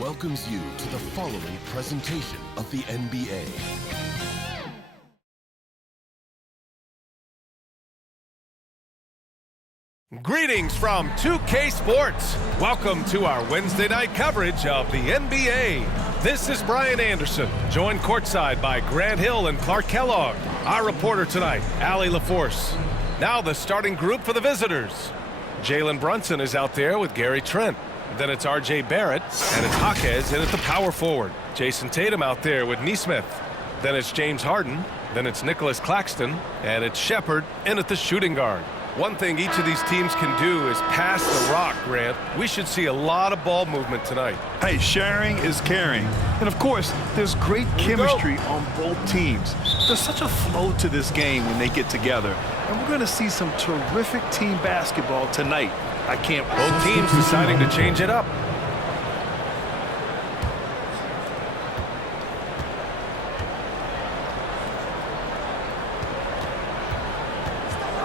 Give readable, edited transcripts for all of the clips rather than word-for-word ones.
welcomes you to the following presentation of the NBA. Greetings from 2K Sports. Welcome to our Wednesday night coverage of the NBA. This is Brian Anderson, joined courtside by Grant Hill and Clark Kellogg. Our reporter tonight, Allie LaForce. Now the starting group for the visitors. Jalen Brunson is out there with Gary Trent. Then it's R.J. Barrett, and it's Jaquez in at the power forward. Jason Tatum out there with Nesmith. Then it's James Harden. Then it's Nicholas Claxton, and it's Shepherd in at the shooting guard. One thing each of these teams can do is pass the rock, Grant. We should see a lot of ball movement tonight. Hey, sharing is caring. And of course, there's great chemistry on both teams. There's such a flow to this game when they get together. And we're going to see some terrific team basketball tonight. I can't wait. Both teams deciding to change it up.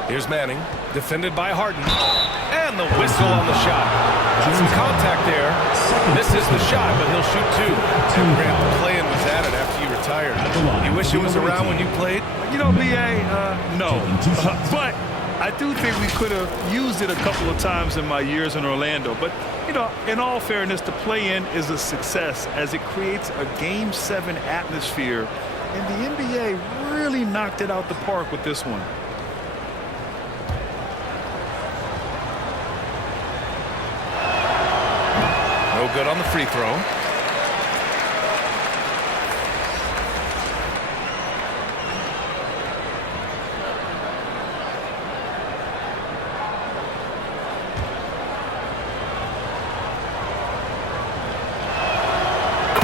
Here's Manning, defended by Harden. And the whistle on the shot. Got some contact there. Misses the shot, but he'll shoot two. And Grant, the play-in was added after you retired. You wish it was around when you played? You know, B.A., no. But I do think we could have used it a couple of times in my years in Orlando. But, you know, in all fairness, the play-in is a success as it creates a Game 7 atmosphere. And the NBA really knocked it out the park with this one. No good on the free throw.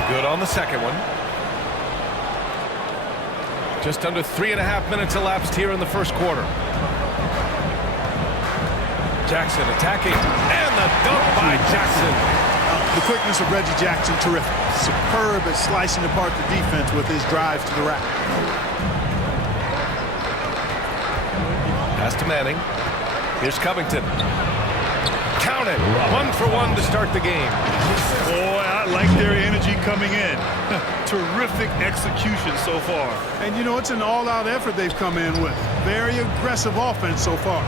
Good on the second one. Just under 3.5 minutes elapsed here in the first quarter. Jackson attacking, and the dunk by Jackson. The quickness of Reggie Jackson, terrific. Superb at slicing apart the defense with his drive to the rack. Pass to Manning. Here's Covington. Count it. 1 for 1 to start the game. Boy, I like their energy coming in. Terrific execution so far. And, you know, it's an all-out effort they've come in with. Very aggressive offense so far.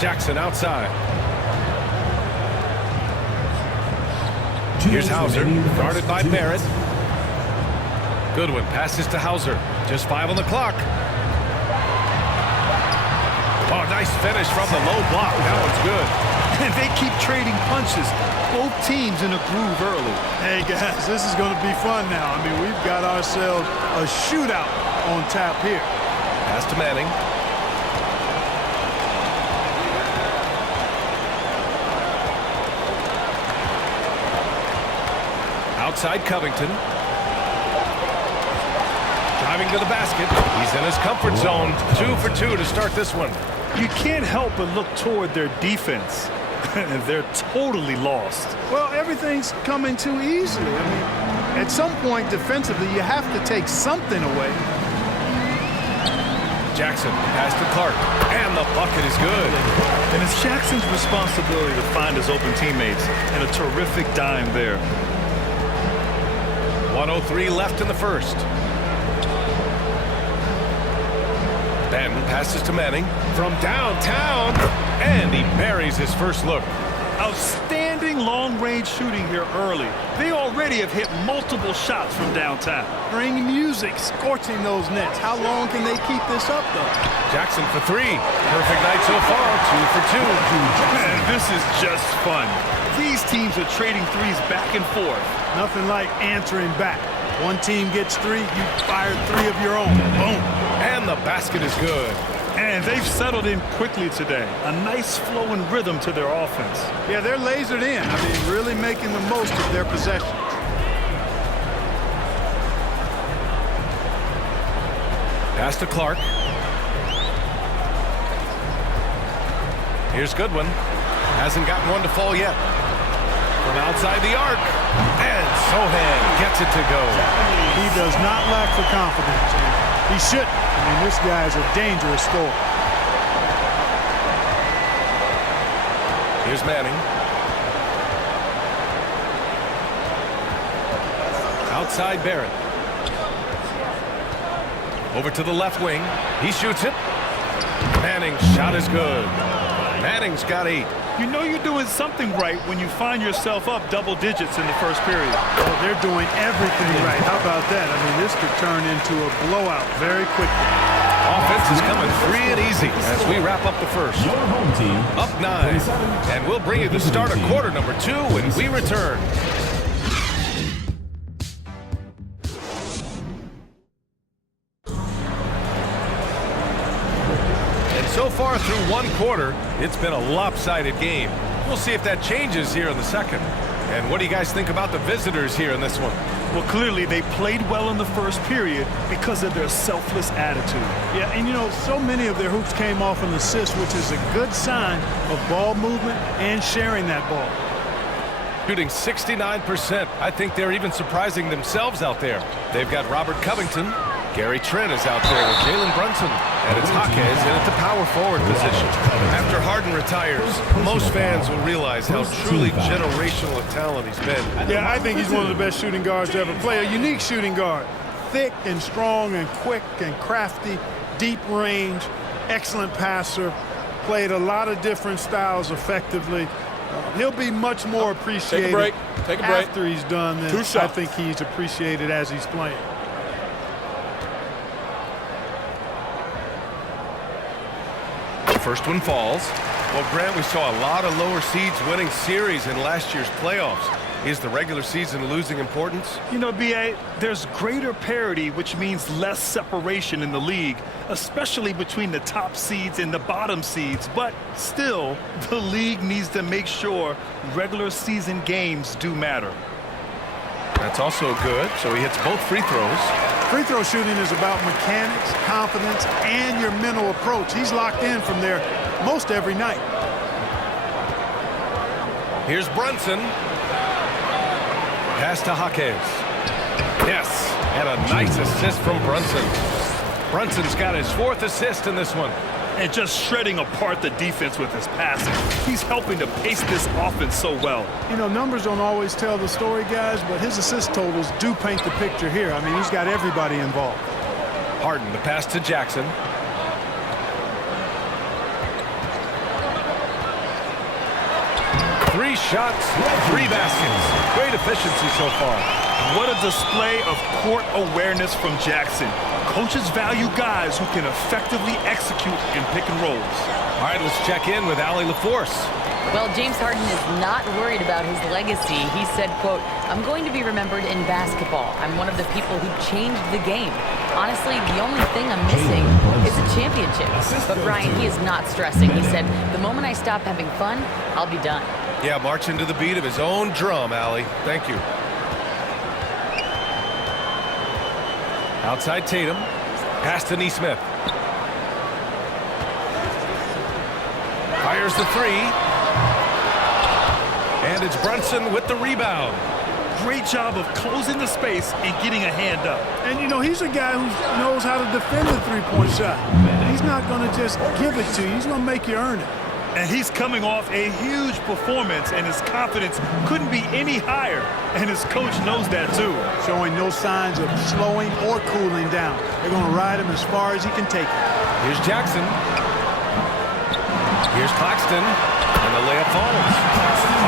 Jackson outside. Here's Hauser, guarded by Barrett. Goodwin passes to Hauser. Just 5 on the clock. Oh, nice finish from the low block. That one's good. And they keep trading punches. Both teams in a groove early. Hey, guys, this is going to be fun now. I mean, we've got ourselves a shootout on tap here. Pass to Manning. Outside Covington. Driving to the basket. He's in his comfort zone. 2 for 2 to start this one. You can't help but look toward their defense. They're totally lost. Well, everything's coming too easily. I mean, at some point defensively, you have to take something away. Jackson, pass to Clark. And the bucket is good. And it's Jackson's responsibility to find his open teammates. And a terrific dime there. 1:03 left in the first. Ben passes to Manning from downtown, and he buries his first look. Outstanding long-range shooting here early. They already have hit multiple shots from downtown. Bring music, scorching those nets. How long can they keep this up, though? Jackson for 3. Perfect night so far, 2 for 2. Man, this is just fun. These teams are trading threes back and forth. Nothing like answering back. One team gets 3, you fire 3 of your own. Boom. And the basket is good. And they've settled in quickly today. A nice flow and rhythm to their offense. Yeah, they're lasered in. I mean, really making the most of their possessions. Pass to Clark. Here's Goodwin. Hasn't gotten one to fall yet. From outside the arc. And Sohan gets it to go. He does not lack for confidence. He shouldn't. I mean, this guy is a dangerous scorer. Here's Manning. Outside Barrett. Over to the left wing. He shoots it. Manning's shot is good. Manning's got 8. You know you're doing something right when you find yourself up double digits in the first period. Well, they're doing everything right. How about that? I mean, this could turn into a blowout very quickly. Offense is coming free and easy as we wrap up the first. Your home team Up 9. And we'll bring you the start of quarter number 2 when we return. So far through one quarter, it's been a lopsided game. We'll see if that changes here in the second. And what do you guys think about the visitors here in this one? Well, clearly they played well in the first period because of their selfless attitude. Yeah, and you know, so many of their hoops came off an assist, which is a good sign of ball movement and sharing that ball. Shooting 69%. I think they're even surprising themselves out there. They've got Robert Covington. Gary Trent is out there with Jalen Brunson. And it's Jaquez in at the power forward position. After Harden retires, most fans will realize how truly generational a talent he's been. Yeah, I think he's one of the best shooting guards to ever play. A unique shooting guard. Thick and strong and quick and crafty, deep range, excellent passer. Played a lot of different styles effectively. He'll be much more appreciated Take a break. after he's done than I think he's appreciated as he's playing. First one falls. Well, Grant, we saw a lot of lower seeds winning series in last year's playoffs. Is the regular season losing importance? You know, B.A., there's greater parity, which means less separation in the league, especially between the top seeds and the bottom seeds. But still, the league needs to make sure regular season games do matter. That's also good. So he hits both free throws. Free throw shooting is about mechanics, confidence, and your mental approach. He's locked in from there most every night. Here's Brunson. Pass to Jaquez. Yes, and a nice assist from Brunson. Brunson's got his 4th assist in this one. And just shredding apart the defense with his passing. He's helping to pace this offense so well. You know, numbers don't always tell the story, guys, but his assist totals do paint the picture here. I mean, he's got everybody involved. Harden, the pass to Jackson. Three shots, 3 baskets. Great efficiency so far. What a display of court awareness from Jackson. Coaches value guys who can effectively execute in pick and rolls. All right, let's check in with Allie LaForce. Well, James Harden is not worried about his legacy. He said, quote, "I'm going to be remembered in basketball. I'm one of the people who changed the game. Honestly, the only thing I'm missing is a championship." But Brian, he is not stressing. He said, "The moment I stop having fun, I'll be done." Yeah, marching to the beat of his own drum, Allie. Thank you. Outside Tatum. Pass to Nesmith. Fires the 3. And it's Brunson with the rebound. Great job of closing the space and getting a hand up. And, you know, he's a guy who knows how to defend the three-point shot. He's not going to just give it to you. He's going to make you earn it. And he's coming off a huge performance, and his confidence couldn't be any higher. And his coach knows that, too. Showing no signs of slowing or cooling down. They're going to ride him as far as he can take it. Here's Jackson. Here's Claxton. And the layup falls.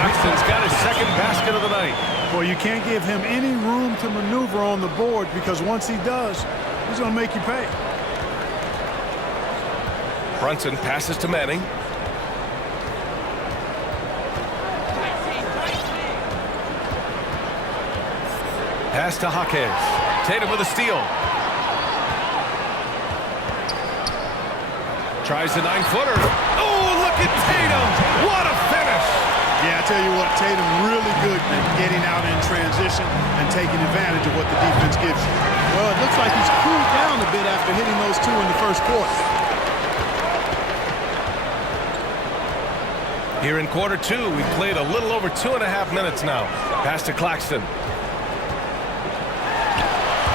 Claxton's got his 2nd basket of the night. Well, you can't give him any room to maneuver on the board because once he does, he's going to make you pay. Brunson passes to Manning. Pass to Jaquez. Tatum with a steal. Tries the 9-footer. Oh, look at Tatum. What a finish. Yeah, I tell you what, Tatum really good at getting out in transition and taking advantage of what the defense gives you. Well, it looks like he's cooled down a bit after hitting those 2 in the first quarter. Here in quarter 2, we've played a little over 2.5 minutes now. Pass to Claxton.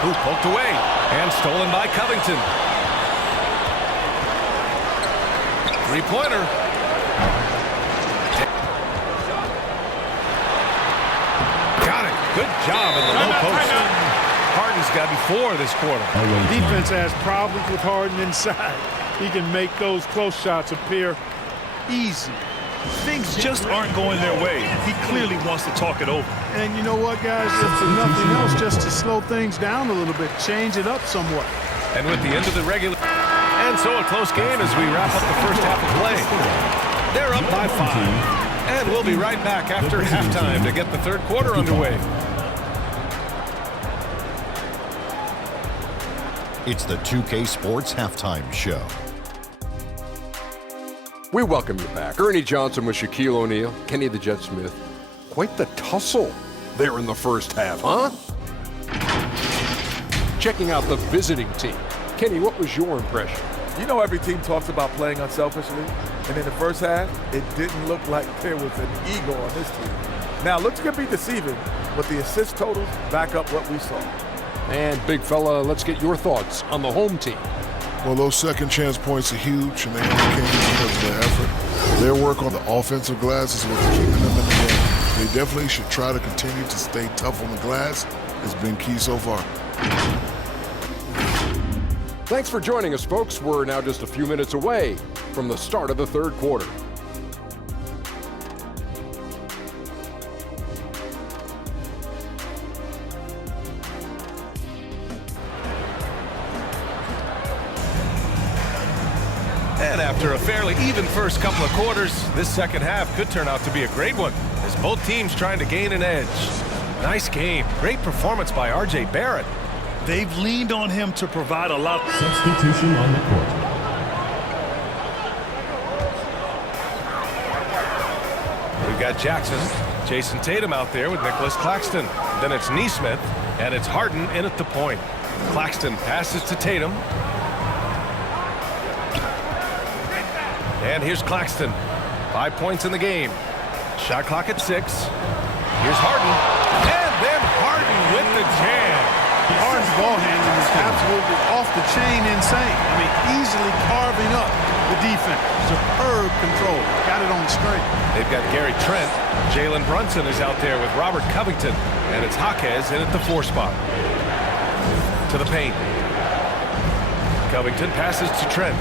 Who poked away and stolen by Covington. 3-pointer. Got it. Good job in the low post. gotten 4 this quarter. Defense has problems with Harden inside. He can make those close shots appear easy. Things just aren't going their way. He clearly wants to talk it over. And you know what, guys? If for nothing else, just to slow things down a little bit, change it up somewhat. And with the end of the regular... And so a close game as we wrap up the first half of play. They're up by 5. And we'll be right back after halftime to get the third quarter underway. It's the 2K Sports Halftime Show. We welcome you back. Ernie Johnson with Shaquille O'Neal, Kenny the Jet Smith. Quite the tussle there in the first half, huh? Checking out the visiting team. Kenny, what was your impression? You know, every team talks about playing unselfishly, and in the first half, it didn't look like there was an ego on this team. Now, looks could be deceiving, but the assist totals back up what we saw. And big fella, let's get your thoughts on the home team. Well, those second chance points are huge, and they only came because of their effort. Their work on the offensive glass is what's keeping them in the game. They definitely should try to continue to stay tough on the glass. It's been key so far. Thanks for joining us, folks. We're now just a few minutes away from the start of the third quarter. And after a fairly even first couple of quarters, this second half could turn out to be a great one as both teams trying to gain an edge. Nice game. Great performance by R.J. Barrett. They've leaned on him to provide a lot. Substitution on the court. We've got Jackson, Jason Tatum out there with Nicholas Claxton. Then it's Nesmith, and it's Harden in at the point. Claxton passes to Tatum. And here's Claxton. 5 points in the game. Shot clock at 6. Here's Harden. And then Harden with the jam. Harden's ball handling is absolutely off the chain insane. I mean, easily carving up the defense. Superb control. Got it on the string. They've got Gary Trent. Jalen Brunson is out there with Robert Covington. And it's Jaquez in at the 4 spot. To the paint. Covington passes to Trent.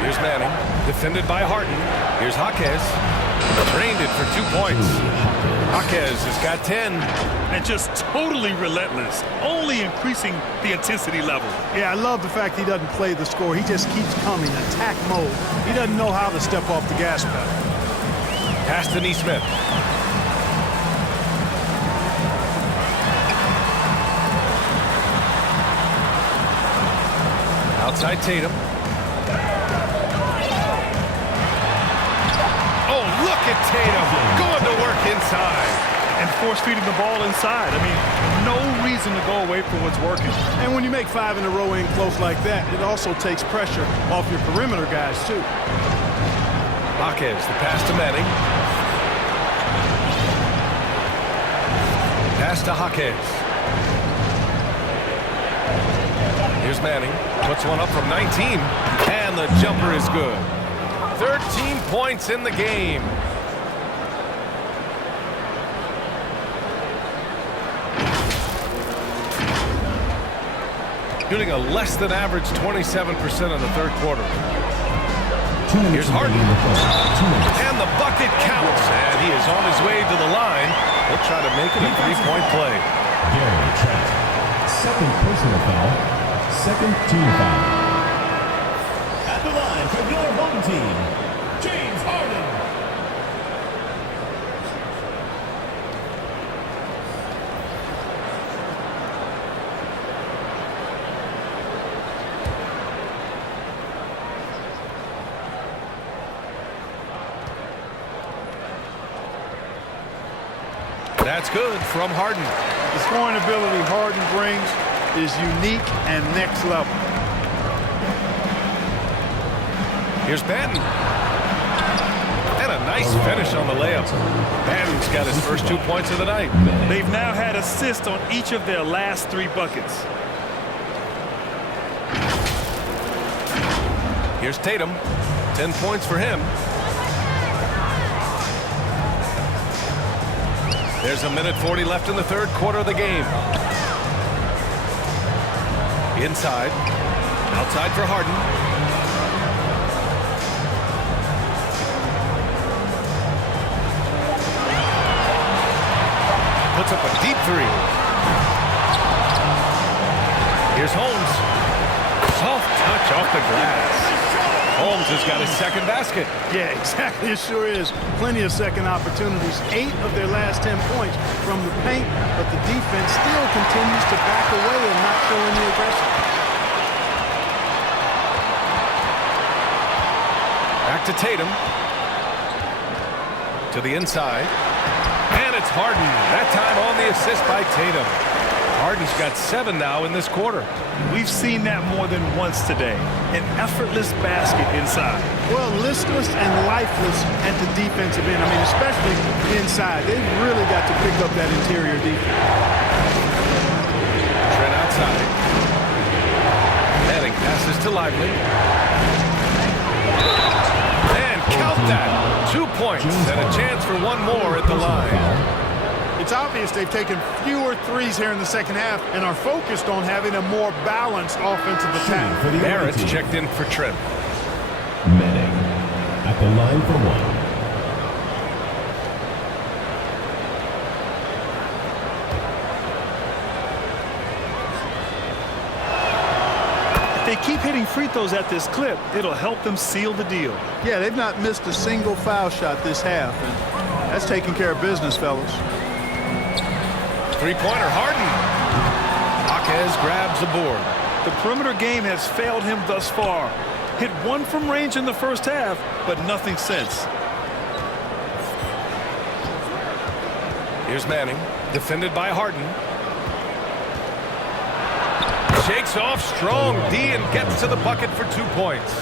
Here's Manning, defended by Harden. Here's Jaquez. Drained it for 2 points. Jaquez has got 10. And just totally relentless, only increasing the intensity level. Yeah, I love the fact he doesn't play the score. He just keeps coming, attack mode. He doesn't know how to step off the gas pedal. Pass to Nesmith. Outside Tatum. Oh, look at Tatum going to work inside. And force-feeding the ball inside. I mean, no reason to go away from what's working. And when you make 5 in a row in close like that, it also takes pressure off your perimeter guys, too. Jaquez, the pass to Manning. Pass to Jaquez. Here's Manning. Puts one up from 19. And the jumper is good. 13 points in the game. Shooting a less than average 27% in the third quarter. Here's Harden. And the bucket counts. And he is on his way to the line. He'll try to make it a 3-point play. Gary Trent. Second personal foul. Second team foul. At the line for your home team, James Harden. That's good from Harden. The scoring ability Harden brings is unique and next level. Here's Banton. And a nice finish on the layup. Banton's got his first 2 points of the night. They've now had assists on each of their last 3 buckets. Here's Tatum. 10 points for him. There's a minute 40 left in the third quarter of the game. Inside. Outside for Harden. Puts up a deep three. Here's Holmes. Soft touch off the glass. Holmes has got his second basket. Yeah, exactly. It sure is. Plenty of second opportunities. 8 of their last 10 points from the paint, but the defense still continues to back away and not show any aggression. Back to Tatum. To the inside. And it's Harden. That time on the assist by Tatum. Harden's got 7 now in this quarter. We've seen that more than once today. An effortless basket inside. Well, listless and lifeless at the defensive end. I mean, especially inside. They've really got to pick up that interior defense. Trent outside. Manning passes to Lively. And count that. 2 points and a chance for one more at the line. It's obvious they've taken fewer threes here in the second half and are focused on having a more balanced offensive attack. Barrett's checked in for Trent. Manning at the line for one. If they keep hitting free throws at this clip, it'll help them seal the deal. Yeah, they've not missed a single foul shot this half, and that's taking care of business, fellas. Three-pointer, Harden. Jaquez grabs the board. The perimeter game has failed him thus far. Hit one from range in the first half, but nothing since. Here's Manning, defended by Harden. Shakes off strong D and gets to the bucket for 2 points.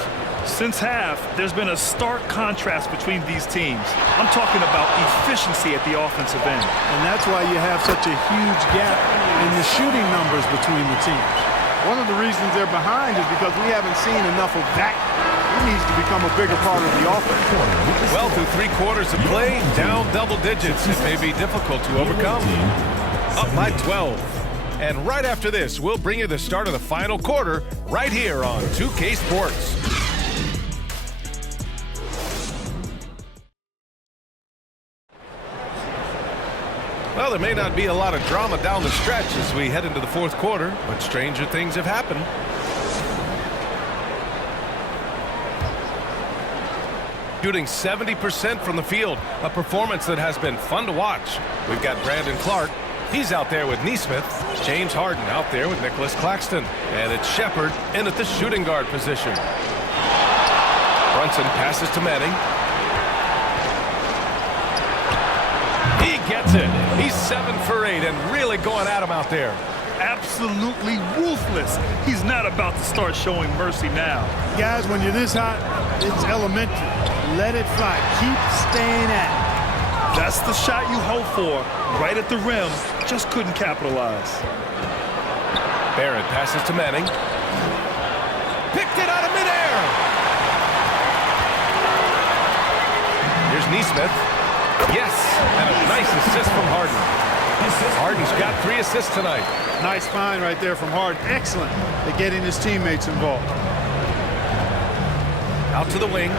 Since half, there's been a stark contrast between these teams. I'm talking about efficiency at the offensive end. And that's why you have such a huge gap in the shooting numbers between the teams. One of the reasons they're behind is because we haven't seen enough of that. He needs to become a bigger part of the offense. Well, through 3 quarters of play, down double digits. It may be difficult to overcome. Up by 12. And right after this, we'll bring you the start of the final quarter right here on 2K Sports. Well, there may not be a lot of drama down the stretch as we head into the fourth quarter, but stranger things have happened. Shooting 70% from the field, a performance that has been fun to watch. We've got Brandon Clark. He's out there with Nesmith. James Harden out there with Nicholas Claxton. And it's Shepherd in at the shooting guard position. Brunson passes to Manning. He gets it. He's 7 for 8 and really going at him out there. Absolutely ruthless. He's not about to start showing mercy now. Guys, when you're this hot, it's elementary. Let it fly. Keep staying at it. That's the shot you hope for. Right at the rim. Just couldn't capitalize. Barrett passes to Manning. Picked it out of midair. Here's Nesmith. Yes, and a nice assist from Harden. Harden's got 3 assists tonight. Nice find right there from Harden. Excellent at getting his teammates involved. Out to the wing.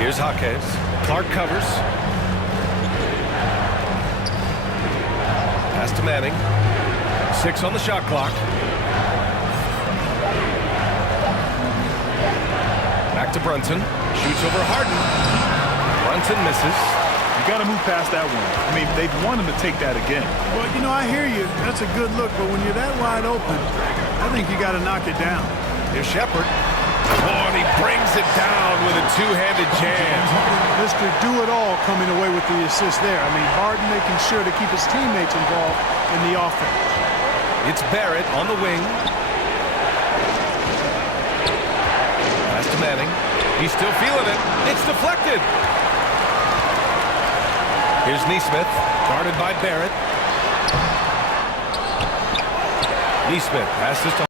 Here's Jaquez. Clark covers. Pass to Manning. 6 on the shot clock. Back to Brunson. Shoots over Harden. Brunson misses. You got to move past that one. I mean, they'd want him to take that again. Well, you know, I hear you. That's a good look, but when you're that wide open, I think you got to knock it down. Here's Shepherd. Oh, and he brings it down with a two-handed jam. Mr. Do-It-All coming away with the assist there. I mean, Harden making sure to keep his teammates involved in the offense. It's Barrett on the wing. Pass to Manning. He's still feeling it. It's deflected. Here's Nesmith, guarded by Barrett. Nesmith passes to